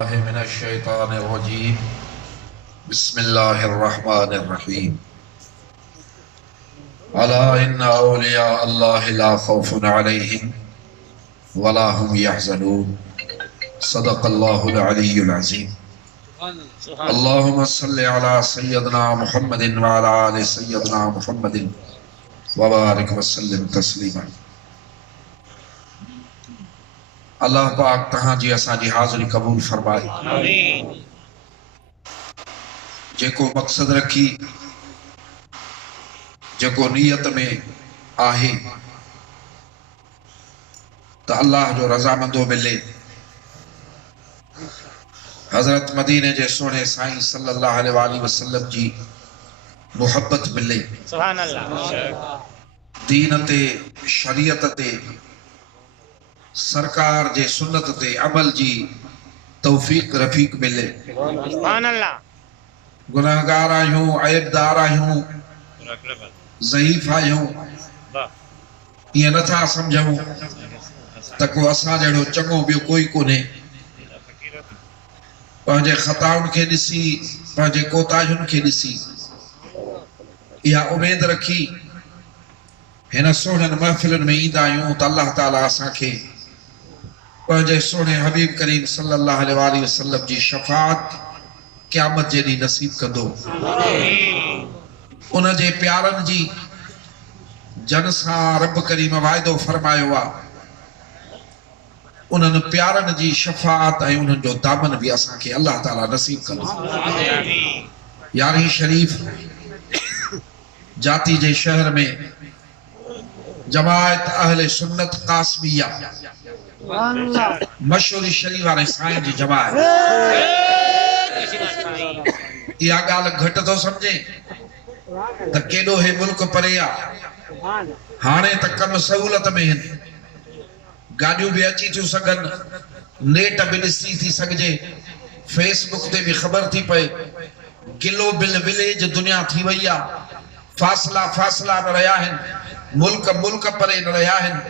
मिनश्शैतानिर्रजीम बिस्मिल्लाहिर्रहमानिर्रहीम अला इन्ना औलिया अल्लाहि ला खौफुन अलैहिम वला हुम यहज़नून सदक़ल्लाहुल अलिय्युल अज़ीम अल्लाहुम्मा सल्लि अला सय्यदिना मुहम्मदिन व अला आलि सय्यदिना मुहम्मदिन व बारिक व सल्लिम तस्लीमा। अल्लाह पाक तहां जी असांजी हाज़िरी क़बूल फरमाए। आमीन। जेको मक़सद रखी जेको नियत में आहे तो अल्लाह जो रज़ामंदो मिले, हज़रत मदीने जे सोने साईं सल्लल्लाहु अलैहि वसल्लम जी मुहब्बत मिले, सुभान अल्लाह, दीन ते शरीयत ते सरकार जे सुन्नत ते अमल जी तौफीक रफीक मिले। सुभान अल्लाह। गुनाहगार आहियूं, ऐबदार आहियूं, ज़ईफ़ आहियूं, ये नथा समझूं त को असां जहिड़ो चङो ॿियो कोई कोन्हे। पंहिंजे ख़ताउनि खे ॾिसी, पंहिंजे कोताहियुनि खे ॾिसी इहा उमेद रखी हिन सोहणनि महफ़िलुनि में ईंदा आहियूं त अल्लाह ताला असांखे पंहिंजे सोने हबीब करीम सल्लल्लाहु अलैहि वसल्लम जी शफ़ाअत क़यामत जे ॾींहुं नसीब कंदो। उन जे प्यारनि जी जन सां रब करीम वाइदो फरमायो आहे, उन्हनि प्यारनि जी शफ़ाअत ऐं उन्हनि जो दामन भी असांखे अल्लाह ताला नसीब कंदो। यारहीं शरीफ जाती जे शहर में जमायत अहले सुन्नत कासमिया मशहूरी शरीफ वाले साईं जी जमायत, इहा ॻाल्हि घटि थो सम्झे त केॾो हे मुल्क परे आहे। हाणे त कम सहूलत में आहिनि, गाॾियूं भी अची थियूं सघनि, नेट भी ॾिसी थी सघिजे, फेसबुक ते भी ख़बर थी पए। ग्लोबल विलेज दुनिया थी वई आहे, फासला फासला न रहिया आहिनि, मुल्क मुल्क परे न रहिया आहिनि,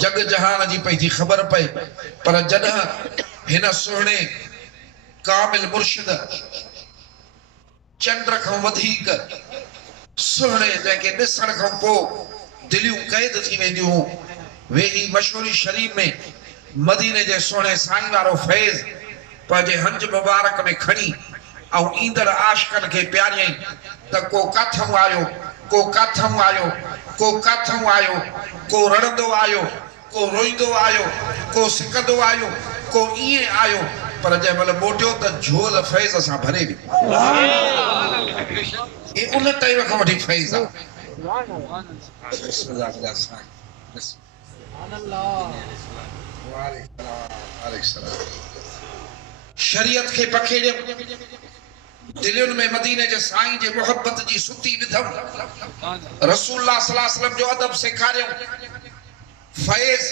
जग जहान जी पई थी ख़बर पए। पर जॾहिं हिन सुहिणे कामिल मुर्शिद चंद्र खां वधीक सुहिणे जंहिंखे ॾिसण खां पोइ दिलियूं क़ैद थी वेंदियूं, वेही मशहूरी शरीफ में मदीने जे सोने साईं वारो फैज़ पंहिंजे हंज मुबारक में खणी ऐं ईंदड़ आशिकनि खे प्यारियईं त को काथऊं आयो, को काथऊं आयो, को काथऊं आयो, को रड़ंदो आयो, को रोईंदो आयो, को सिकंदो आयो, को ईअं आयो, पर जंहिं महिल मोटियो त झोल फैज़ सां भरे वियो। उन टाइम खां वठी फैज़ आहे। शरीयत खे पखेड़ियो, दिलुनि में मदीने जे साईं जे मोहब्बत जी सुती विधम, रसूलुल्लाह सल्लल्लाहु अलैहि वसल्लम जो अदब सेखारियो, फैज़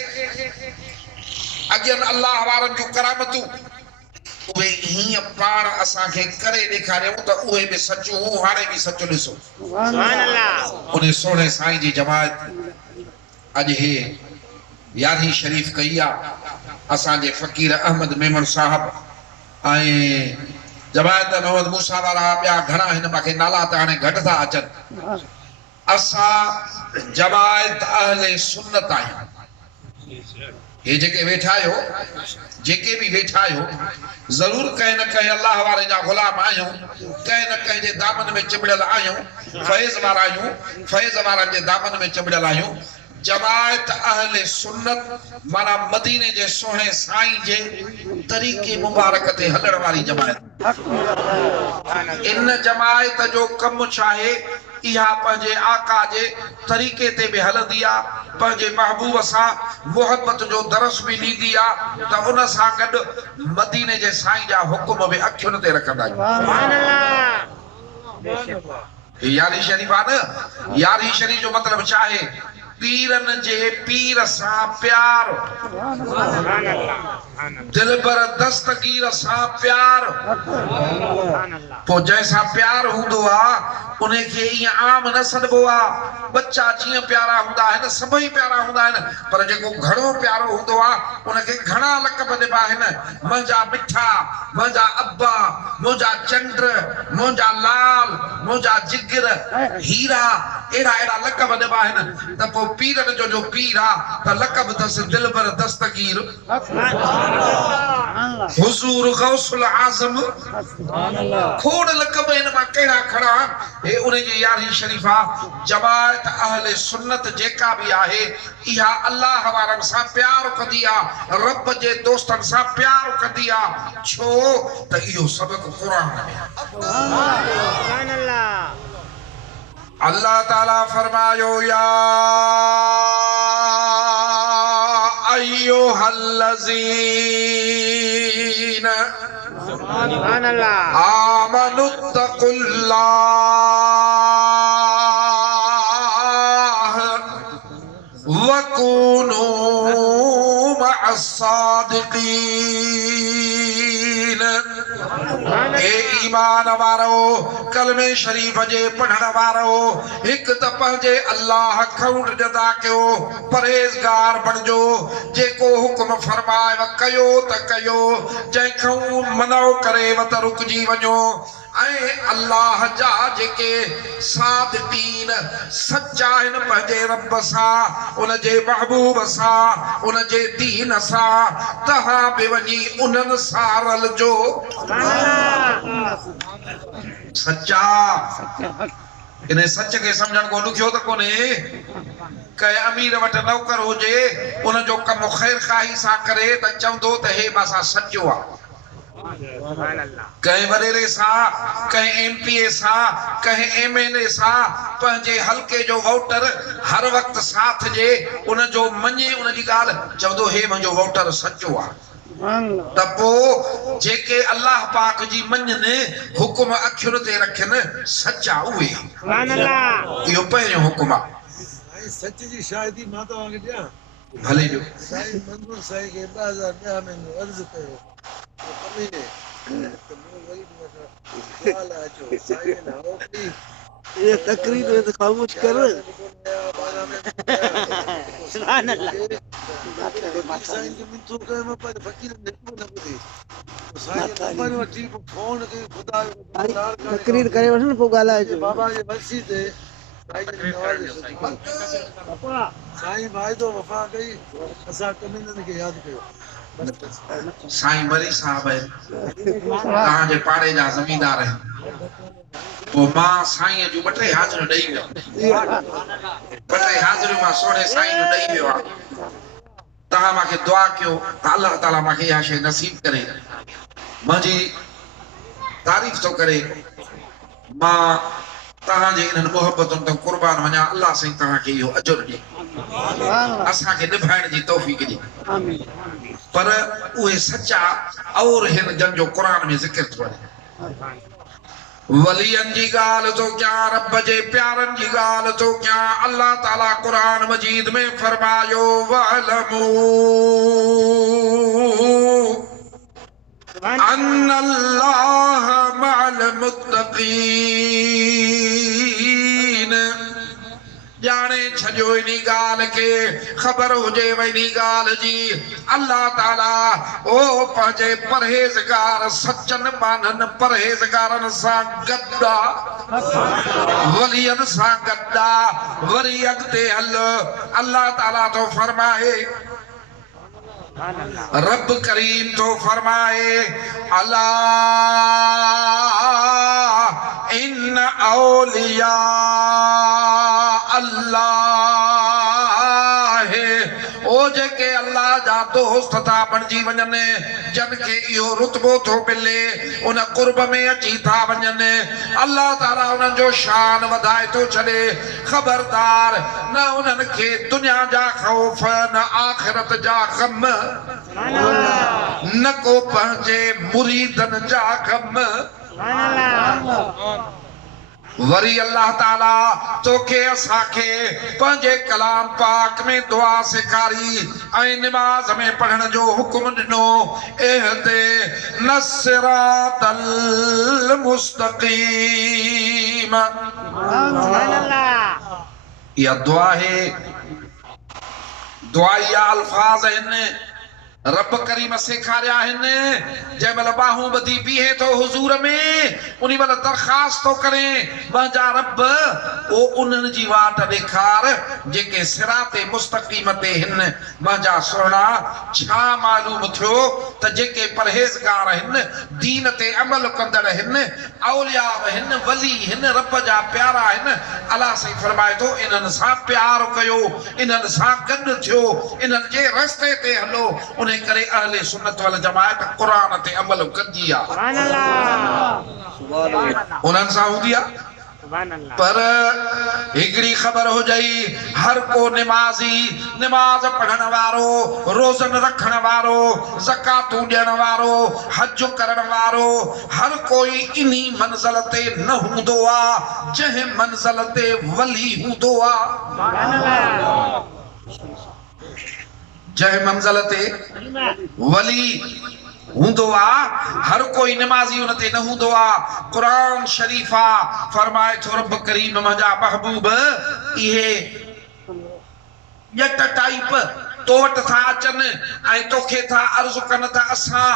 अॻियनि अल्लाह वारनि जूं करामतूं उहे हीअं पाण असांखे करे ॾेखारियूं त उहे बि सचूं, हाणे बि सचो ॾिसो। सुभान अल्लाह। उन सोने साईं जी जमायत अॼु हे यारहीं शरीफ कई आहे। असांजे फ़कीर अहमद मेमन साहब ऐं जमायत मोहम्मद मूसा वारा ॿिया घणा हिन मूंखे नाला त हाणे घटि था अचनि। असां जमायत अहले सुन्नत आहियूं। हे जेके वेठा आहियो, जेके भी वेठा आहियो, ज़रूर कंहिं न कंहिं अल्लाह वारे जा ग़ुलाम आहियूं, कंहिं न कंहिं जे दामन में चिमड़ियल आहियूं, फैज़ वारा आहियूं, फैज़ वारनि जे दामन में चिमड़ियल आहियूं। जमायत अहले सुन्नत माना मदीने जे सोहणे साईं जे तरीक़े मुबारक ते हलण वारी जमायत। इन जमायत जो कम चाहे इहा पंहिंजे आका जे तरीक़े ते भी हलंदी आहे, पंहिंजे महबूब सां मोहब्बत जो दरस भी ॾींदी आहे, त उन सां गॾु मदीने जे साईं जा हुकुम भी अखियुनि ते रखंदा आहियूं। यारी शरीफ आहे न, यारी शरीफ जो मतिलब छा आहे? पीरन जे पीर सा प्यार दिल पर दस्तगीर सा प्यार पो जैसा प्यार हुंदो आ उन्हें के ये आम न सदबो आ बच्चा जी प्यारा हुंदा है न सभई प्यारा हुंदा है न पर जेको घणो प्यारो हुंदो आ उन्हें के घणा लक़ब देबा है न मुंजा मिठा मुंजा अब्बा मुंजा चंद्र मुंजा लाल मुंजा जिगर हीरा एड़ा एड़ा लक़ब देबा है न त पो पीरन जो पीर आ त लक़ब दस दिल पर दस्तगीर हुजूर गौसुल आज़म खोड़ लक़ब इन मा केड़ा खड़ा हे उन्हें जी यारी शरीफा जमात अहले सुन्नत जेका भी आहे इहा अल्लाह वारन सा प्यार कंदी आ रब जे दोस्तन सा प्यार कंदी आ छो त इहो सबक कुरान में सुभान अल्लाह अल्लाह ताला फरमायो या अय्युहल्लज़ीना सुभान अल्लाह आमनुत्तकुल्लाह वकूनू मअस्सादिकीन ए ईमान वारो कलमे शरीफ जे पढ़ण वारो एक त पंहिंजे अल्लाह खां डरदा कयो परहेज़गार बणजो जेको हुक्म फरमाए कयो त कयो जंहिंखां मनो करे त रुकजी वञो ऐं अल्लाह जा जेके सादिकीन सच्चा आहिनि पंहिंजे रब सां उन जे महबूब सां उन जे दीन सां तव्हां बि वञी उन्हनि सां रलजो सच्चा इन सच के समझण को ॾुखियो त कोन्हे कंहिं अमीर वटि नौकर हुजे उन जो कमु ख़ैर खाही सां करे त चवंदो त हे असां सचो आहे कहीं वडेरे सा कहीं एमपीए सा कहीं एमएलए सा पंहिंजे हल्के जो वोटर हर वक्त साथ जे उन जो मञे उन जी ॻाल्हि चवंदो हे मुंहिंजो वोटर सचो आहे त पोइ जेके अल्लाह पाक जी मञनि हुकुम अखियुनि ते रखनि सचा उहे इहो पहिरियों हुकुम आहे सच जी शायदी मां तव्हांखे ॾियां भले जो साईं मंज़ूर साईं खे 2010 में अर्ज़ु कयो कमीने त मूं वरी सुवाल अचो साईं नाओ की ये तकरीर में तो खामोश कर सुभान अल्लाह साईं जो मिंटू कयो मैं पर फकीर ने न ॿुधी साईं नंबर वठी फोन के खुदा तकरीर करे वठन पोइ ॻाल्हाए बाबा जे मर्सी ते साईं भाई तो वफा कई असां कमीननि खे यादि कयो साईं मरी साहब है कहां जे पाड़े जा जमींदार है वो मां साईं जो बटे हाजिर ॾेई वियो बटे हाजिर मां सोने साईं जो ॾेई वियो तहां मांखे दुआ कयो त अल्लाह ताला मांखे इहा शइ नसीब करे मुंहिंजी तारीफ़ तो करे मां तहां जे इन्हनि मोहब्बतुनि तो कुर्बान वञा अल्लाह साईं तहां खे इहो अजर ॾे असां खे निभाइण जी तौफ़ीक़ ॾे पर उहे सच्चा और हिन जन जो कुरान में ज़िक्र थो आहे वलियन जी ॻाल्हि तो क्या रब जे प्यारन जी ॻाल्हि तो क्या अल्लाह ताला कुरान मजीद में फरमायो वलमू अन्नल्लाह मअल मुत्तक़ीन जाने छजो इनी गाल के खबर हुजे वही गाल जी अल्लाह ताला ओ पंहिंजे परहेज़गार सच्चन मानन परहेज़गारन सा गद्दा वलियन सा गद्दा वरी अगते हल अल्लाह ताला तो फरमाए रब करीम तो फरमाए अला इन औलिया अल्लाह ओ जेके अल्लाह जा दोस्त था बणजी वञनि जन के इहो रुतबो थो मिले उन कुर्ब में अची था वञनि अल्लाह ताला उन्हनि जो शान वधाए थो छॾे ख़बरदार न उन्हनि खे दुनिया जा ख़ौफ़ न आख़िरत जा ग़म न को पंहिंजे मुरीदन जा ग़म वरी अल्लाह ताला तोखे असांखे पंहिंजे कलाम पाक में दुआ सेखारी ऐं नमाज़ में पढ़ण जो हुक्म ॾिनो इहदिना सिरातल मुस्तक़ीम। इहा दुआ है, दुआ या अल्फाज आहिनि रब करीम सेखारिया आहिनि। जंहिं महिल बाहूं ॿधी बीहे थो हुज़ूर में उन महिल दरख़्वास्त थो करे मुंहिंजा रब ओ उन्हनि जी वाट ॾेखार जेके सिराते मुस्तक़ीम ते हिन। मुंहिंजा सुहिणा छा मालूम थियो त जेके परहेज़गार आहिनि, दीन ते अमल कंदड़ आहिनि, औलिया आहिनि, वली आहिनि, रब जा प्यारा आहिनि, अलाह साईं फरमाए थो इन्हनि सां प्यार कयो, इन्हनि सां गॾु थियो, इन्हनि जे रस्ते ते हलो। उन करे अहले सुन्नत वल जमात क़ुरान ते अमल कंदी आहे, उन्हनि सां हूंदी आहे। पर हिकिड़ी ख़बर हुजई, हर को निमाज़ी, निमाज़ पढ़ण वारो, रोज़न रखण वारो, ज़कातूं ॾियण वारो, हज करण वारो, हर कोई इन्ही मंज़िल ते न हूंदो आहे जंहिं मंज़िल ते वली हूंदो आहे। जंहिं मंज़िल ते वली हूंदो आहे हर कोई नमाज़ी उन ते न हूंदो आहे। क़ुरान शरीफ़ा फरमाए थो रब करीम मुंहिंजा महबूब इहे ॼट टाइप तो वटि था अचनि ऐं तोखे था अर्ज़ु कनि त असां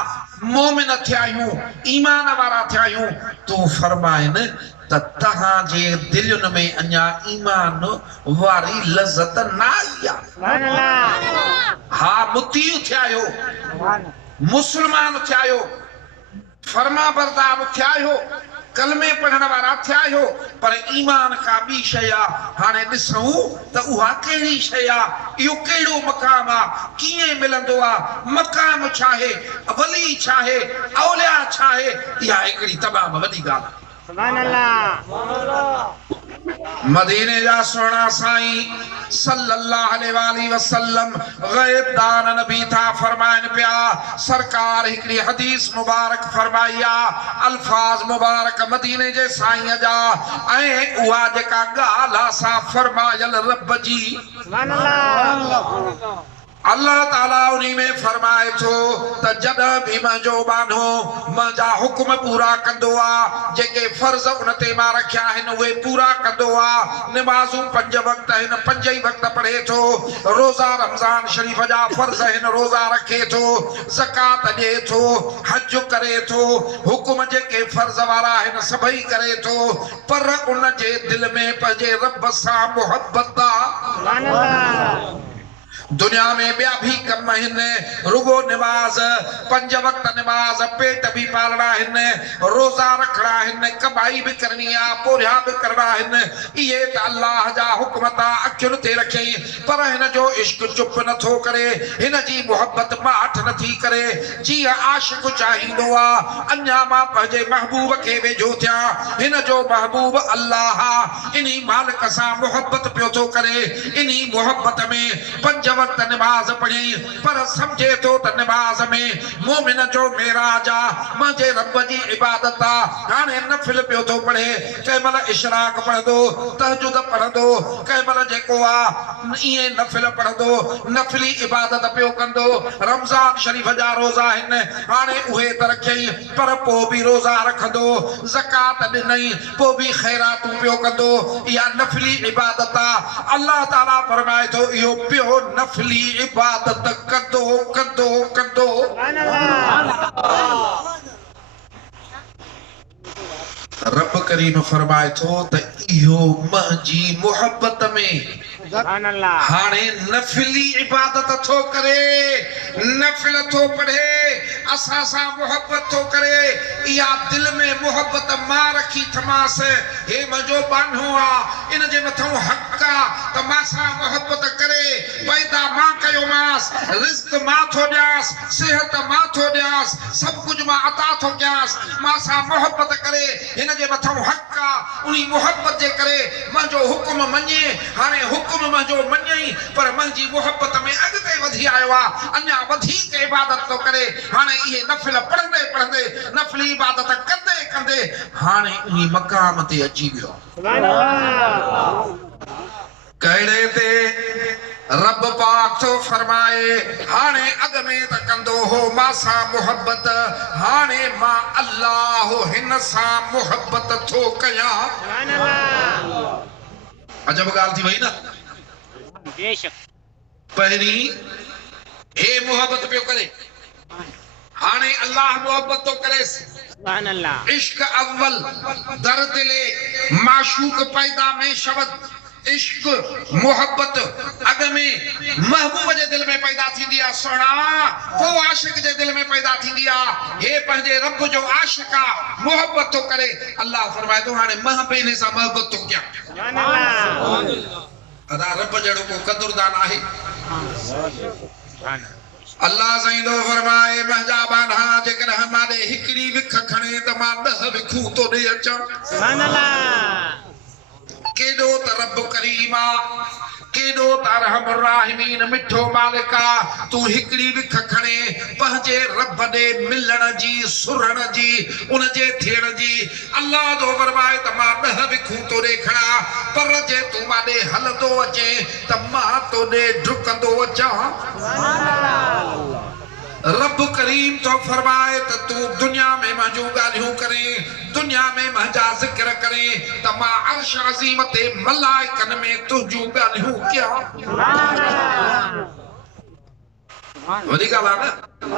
मोमिन थिया आहियूं, ईमान वारा थिया आहियूं। तूं फरमाइनि त तव्हांजे दिलयुनि में अञा ईमान वारी लज़त न आई आहे। हा मुती थिया आहियो, मुसलमान थिया आहियो, फरमा बरदार थिया आहियो, कलमे पढ़ण वारा थिया आहियो, पर ईमान का ॿी शइ आहे। हाणे ॾिसूं त उहा कहिड़ी शइ आहे, इहो कहिड़ो मक़ाम आहे, कीअं मिलंदो आहे, मक़ाम छा आहे, वली छा आहे, औलिया छा आहे। इहा हिकिड़ी तमामु वॾी ॻाल्हि आहे। मदीने जा सुहिणा साईं सल्लल्लाहु अलैहि वसल्लम ग़ैब दान नबी था फरमाइनि पिया। सरकार हिकिड़ी हदीस मुबारक फरमाई आहे, अल्फाज मुबारक मदीने जे साईं जा, ऐं उहा जेका ॻाल्हि आहे सा फरमायल रब जी। अल्लाह ताला उन्हीं में फरमाए थो त जॾहिं बि मुंहिंजो बानो मुंहिंजा हुक्म पूरा कंदो आहे, जेके फर्ज़ उन ते मां रखिया आहिनि उहे पूरा कंदो आहे। निमाज़ूं 5 वक़्त आहिनि, 5 ई वक़्त पढ़े थो, रोज़ा रमज़ान शरीफ़ जा फर्ज़ आहिनि, रोज़ा रखे थो, ज़कात ॾिए थो, हज करे थो, हुक्म जेके फर्ज़ वारा आहिनि सभई करे थो, पर उन जे दिलि में पंहिंजे रब सां मुहबत आहे। दुनिया में ॿिया बि कम आहिनि, रुगो निमाज़, 5 वक़्त निमाज़, पेट बि पालणा आहिनि, रोज़ा रखणा आहिनि, कमाई बि करणी आहे, पोरिया बि करणा आहिनि। इहे त अल्लाह जा हुक्म था अखियुनि ते रखई, पर हिन जो इश्क चुप नथो करे, हिन जी मुहबत माठ नथी करे। जीअं आशिक़ चाहींदो आहे अञा मां पंहिंजे महबूब खे वेझो थियां, हिन जो महबूब अल्लाह आहे, इन्ही मालिक सां मुहबत पियो थो करे। इन्ही मुहबत में 5 वक़्त निमाज़ पढ़ी, पर समझे थो त निमाज़ में मोमिन जो मेराज आहे, मुंहिंजे रब जी इबादत आहे। हाणे नफ़िल पियो थो पढ़े, कंहिं महिल इशराक पढ़ंदो, तहजुद पढ़ंदो, कंहिं महिल जेको आहे ईअं नफ़िल पढ़ंदो, नफ़िली इबादत पियो कंदो। रमज़ान शरीफ़ जा रोज़ा आहिनि, हाणे उहे त रखियई, पर पोइ बि रोज़ा रखंदो, ज़कात ॾिनई, पोइ बि ख़ैरातूं पियो कंदो। इहा नफ़िली इबादत आहे। अल्लाह ताला फरमाए थो इहो पियो नफ़िली इबादत कंदो कंदो कंदो रब करीम फरमाए थो त इहो मुंहिंजी मुहबत में हाणे नफ़िली इबादत थो करे, नफ़िल थो पढ़े, असां सां मुहबत थो करे। इहा दिलि में मुहबत मां रखी थमास, हे मुंहिंजो बानो आहे, इन जे मथां हक़ आहे त मां सां मुहबत करे। पैदा मां कयोमांस, रिज़्क़ मां थो ॾियांसि, सिहत मां थो ॾियांसि, सभु कुझु मां अता थो कयांसि, मां सां मुहबत करे, हिन जे मथां हक़ आहे। उन मुहबत जे करे मुंहिंजो हुकुम मञे। हाणे हुकुम मुंहिंजो मञई, पर मुंहिंजी मुहबत में अॻिते वधी आयो आहे, अञा वधीक इबादत थो करे। हाणे इहे नफ़िल पढ़ंदे पढ़ंदे, नफ़िली इबादत कंदे कंदे हाणे उनी मकाम ते अची वियो सुभान अल्लाह कहिड़े ते रब पाक तो फरमाए हाणे अग में त कंदो हो मां मोहब्बत हाणे मां अल्लाह हिन सां मोहब्बत थो कयां सुभान अल्लाह अजब ॻाल्हि थी वई न बेशक पहिरीं हे मोहब्बत पियो करे हाणे अल्लाह मोहब्बत तो करे सुभान अल्लाह इश्क अव्वल दर दिले माशूक पैदा में शब्द इश्क मोहब्बत अग में महबूब जे दिल में पैदा थींदी आहे सोना को आशिक जे दिल में पैदा थींदी आहे हे पंहिंजे रब जो आशिक आहे मोहब्बत तो करे अल्लाह फरमाए थो हाणे मां पंहिंजे सां मोहब्बत तो कयां सुभान अल्लाह अदा रब जहिड़ो को कदुरदान आहे सुभान अल्लाह साईं तो फरमाए महजाबान हा जेकर हमारे हिकड़ी विख खणे त मां 10 विखूं तो ॾेई अचां सुभान अल्लाह केडो त रब करीमा केडो त रहम राहिमीन मिठो मालिका तू हिकड़ी विख खणे पंहिंजे रब ॾे मिलण जी सुरण जी उन जे थियण जी अल्लाह जो फरमाए त मां 10 विखूं तो ॾे खणा पर जे तू मां ॾे हलंदो अचे त मां तो ॾे डुकंदो अचां रब करीम तो फरमाए त तू दुनिया में मुंहिंजूं ॻाल्हियूं करे दुनिया में मुंहिंजा ज़िक्र करे त मां अर्श अज़ीम ते मलाइकनि में तुंहिंजूं ॻाल्हियूं कयां वॾी ॻाल्हि आहे न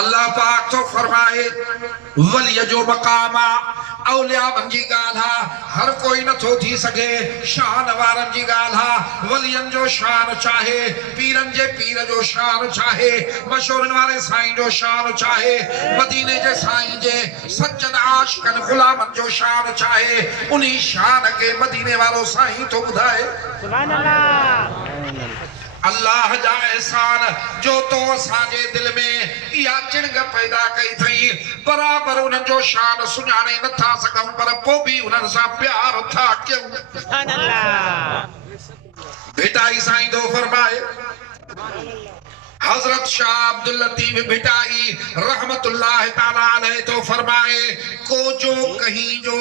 अल्लाह पाक तो फरमाए वलीअ जो मक़ाम आहे औलिया जी ॻाल्हि आहे हर कोई नथो थी सघे शान वारनि जी ॻाल्हि आहे वलियनि जो शान चाहे पीरनि जे पीर जो शान चाहे मशहूरनि वारे साईं जो शान चाहे मदीने जे साईं जे सच्चन आशिकनि गुलामनि जो शान चाहे उन्ही शान के मदीने वारो साईं तो ॿुधाए सुभान अल्लाह अल्लाह जा एहसान जो तो असांजे दिल में इहा चिणग पैदा कई थई बराबर उन्हनि जो शान सुञाणे नथा सघूं पर पोइ बि उन्हनि सां प्यार था कयूं सुभान अल्लाह भिटाई साईं तो फरमाए हजरत शाह अब्दुल लतीफ भिटाई रहमतुल्लाह ताला अलैह तो फरमाए को जो कहीं जो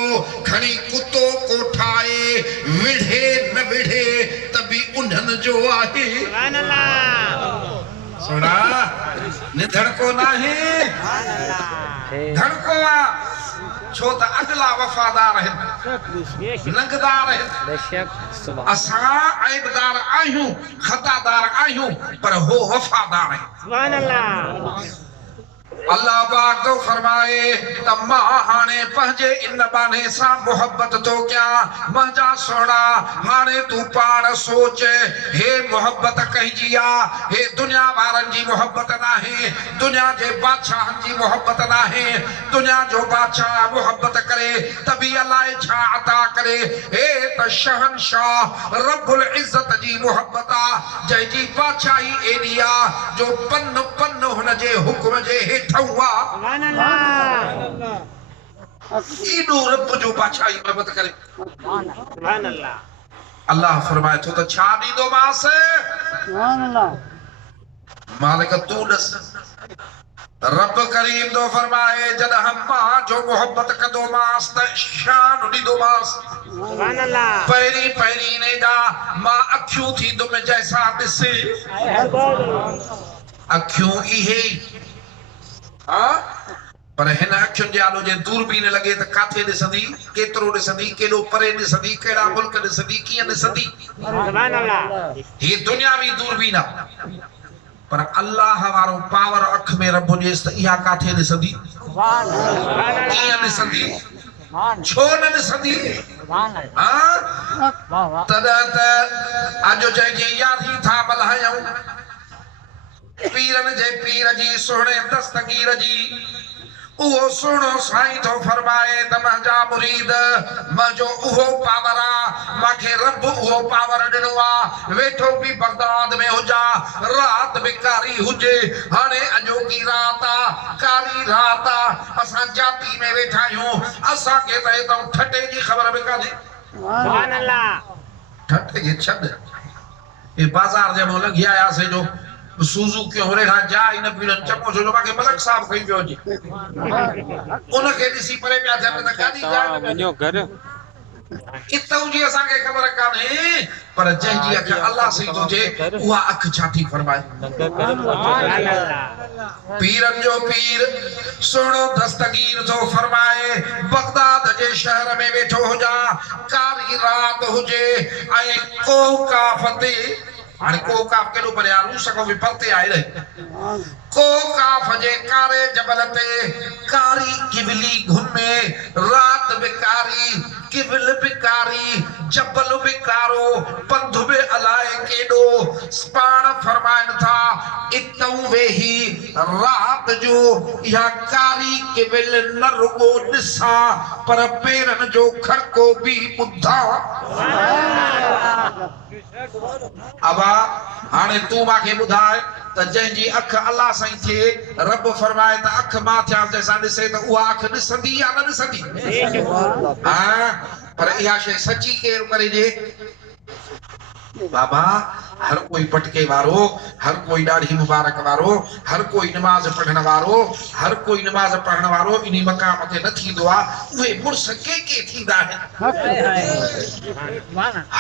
खणी कुतो को ठाए विढ़े न विढ़े तभी उन्हनि जो आहे सुभान अल्लाह सुना निधड़ को नाही धड़को आ छो त अगला वफादार आहिनि लंगदार आहिनि बेशक सुभान असां ऐबदार आहियूं खतादार आहियूं पर हो वफादार आहिनि सुभान अल्लाह अल्लाह पाक तो फरमाए त मां हाणे पंहिंजे इन बाने सां मोहब्बत तो कयां मुंहिंजा सोना हाणे तू पाण सोच हे मोहब्बत कहिजी आहे हे दुनिया वारनि जी मोहब्बत नाहे दुनिया जे बादशाहनि जी मोहब्बत नाहे दुनिया जो बादशाह मोहब्बत करे त बि अलाए छा अता करे हे त शहनशाह रब्बुल इज़्ज़त जी मोहब्बत आहे जंहिंजी बादशाही एॾी आहे जो पन पन हुन जे हुक्म जे हेठि सुभान अल्लाह एॾो रब जो बादशाही मोहब्बत करे सुभान अल्लाह अल्लाह फरमाए थो त छा ॾींदोमांसि सुभान अल्लाह मालिक तू ॾस रब करीम तो फरमाए जॾहिं मां जो मोहब्बत कंदोमांसि त शान ॾींदोमांसि सुभान अल्लाह पहिरीं पहिरीं ने जा मां अखियूं थींदुमि जैसा ॾिसे अखियूं इहे हाँ पर हिन अखियुनि जे आलो जे दूरबीन लगे त काथे ॾिसंदी केतिरो ॾिसंदी केॾो परे ॾिसंदी कहिड़ा मुल्क ॾिसंदी कीअं ॾिसंदी सुभान अल्लाह ही दुनियावी दूरबीन आहे पर अल्लाह वारो पावर अख में रब ॾेस त इहा काथे ॾिसंदी कीअं ॾिसंदी छो न ॾिसंदी हाँ तॾहिं त अॼु जंहिंजी यादि था मल्हायूं पीरन जे पीर जी सोहणे दस्तगीर जी उहो सुहिणो साईं तो फरमाए त मुंहिंजा मुरीद मुंहिंजो उहो पावर आहे मूंखे रब उहो पावर ॾिनो आहे वेठो बि बगदाद में हुजा रात बि कारी हुजे हाणे अॼोकी रात आहे कारी रात आहे असां जाती में वेठा आहियूं असांखे त हितां ठटे जी ख़बर बि कान्हे सुभान अल्लाह ठटे खे छॾ हे बाज़ार जे मों लॻी आयासीं जो सूज़ू क्यों हो रहा जा इन पीड़न चमो जो बाकी मलक साहब कही पियो जी उनखे ॾिसी परे पिया थियनि त गाॾी जा वञो घर कितऊ जी असांखे ख़बर कान्हे पर जंहिंजी अखि अल्लाह सही हुजे उहा अखि छा थी फरमाए पीरन जो पीर सुहिणो दस्तगीर थो फरमाए बगदाद जे शहर में वेठो हुजा कारी रात हुजे ऐं को काफ़ ते हाणे को काफ़ केॾो परे आहे रूस खां बि परते आहे रे को काफ़ जे कारे जबल ते कारी किवली घुमे रात बिकारी किवल बिकारी जबल बिकारो पंध बि अलाए केॾो पाण फरमाइनि था इतऊ वेही रात जो इहा कारी किवल न रुगो ॾिसां पर पेरनि जो खड़को बि ॿुधां अबा हाणे तूं मूंखे ॿुधाए त जंहिंजी अखि अल्लाह साईं थिए रब फरमाए त अखि मां थियां जंहिंसां ॾिसे त उहा अखि ॾिसंदी या न ॾिसंदी हा पर इहा शइ सची केरु करे ॾे बाबा हर कोई पटके वारो हर कोई दाढ़ी मुबारक वारो हर कोई नमाज पढ़ण वारो हर कोई नमाज पढ़ण वारो इन मकाम ते न थींदो आहे उहे मुड़स के थींदा आहिनि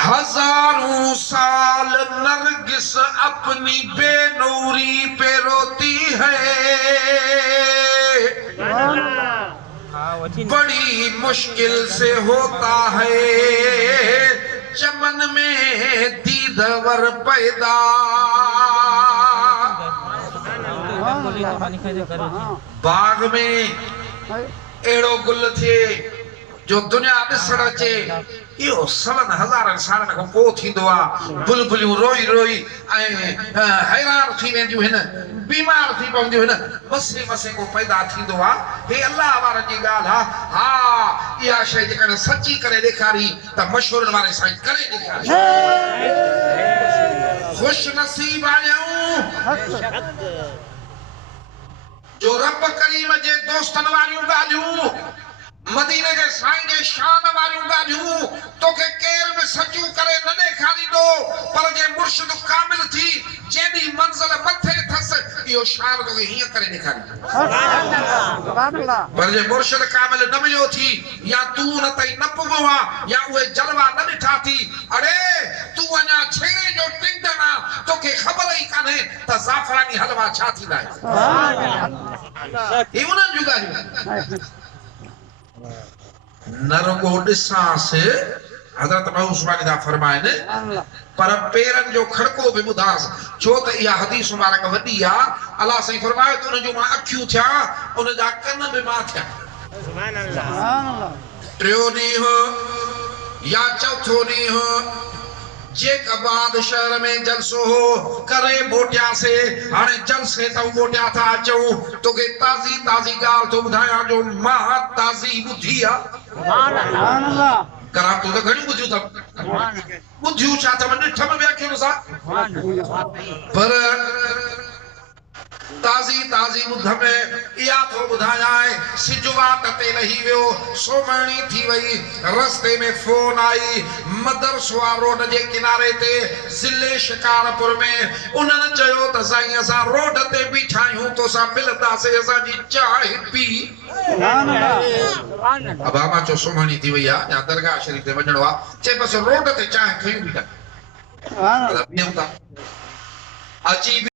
हज़ारों साल नरगिस अपनी बेनूरी पे रोती है बड़ी मुश्किल से होता है चमन में दीदवर पैदा बाग में एड़ो गुल थे जो दुनिया ॾिसण अचे इहो सलनि हज़ारनि सालनि खां पोइ थींदो आहे बुलबुलियूं रोई रोई ऐं हैरान थी वेंदियूं आहिनि बीमार थी पवंदियूं आहिनि मसे मसे को पैदा थींदो आहे हे अल्लाह वारनि जी ॻाल्हि आहे हा इहा शइ जेकॾहिं सची करे ॾेखारी त मशहूरनि वारे साईं करे ॾेखारी ख़ुशि नसीब आहियूं जो रब करीम जे दोस्तनि वारियूं ॻाल्हियूं मदीने जे साईं जे शान वारियूं ॻाल्हियूं तोखे केर बि सचूं करे न ॾेखारींदो पर जे मुर्शिद कामिल थी जेॾी मंज़िल मथे अथसि इहो शान तोखे हीअं करे ॾेखारींदो पर जे मुर्शिद कामिल न मिलियो थी या तूं न ताईं न पुॻो आहे या उहे जलवा न ॾिठा थी अड़े तूं अञा छेणे जो टिंडन आहे तोखे ख़बर ई कान्हे त ज़ाफ़रानी हलवा छा थींदा आहिनि ही उन्हनि जूं ॻाल्हियूं न रुगो ॾिसांसि हज़रत महूस वालिदा फरमाइनि पर पेरनि जो खड़को बि ॿुधांसि छो त इहा हदीस मुबारक वॾी आहे अलाह साईं फरमायो त उन जूं मां अखियूं थिया उन जा कन बि मां थिया टियों ॾींहुं या चौथो ॾींहुं जेकबाद शहर में जलसो हो करे मोटियासीं हाणे जलसे त मोटिया था अचूं तोखे ताज़ी ताज़ी ॻाल्हि थो ॿुधायां जो मां ताज़ी ॿुधी आहे करां तूं त घणियूं ॿुधियूं अथव ॿुधियूं छा अथव ॾिठम बि अखियुनि सां पर ताज़ी ताज़ी ॿुध में इहा थो ॿुधायां सिजवात ते लही वियो सोमणी थी वई रस्ते में फोन आई मदरसवा रोड जे किनारे ते ज़िले शिकारपुर में उन्हनि चयो त साईं असां रोड ते बीठा आहियूं तोसां मिलंदासीं असांजी चांहि पी अबा मां चयो सोमणी थी वई आहे या दरगाह शरीफ़ ते वञिणो आहे चए बसि रोड ते चांहि खयूं बीठा बीहूं था अची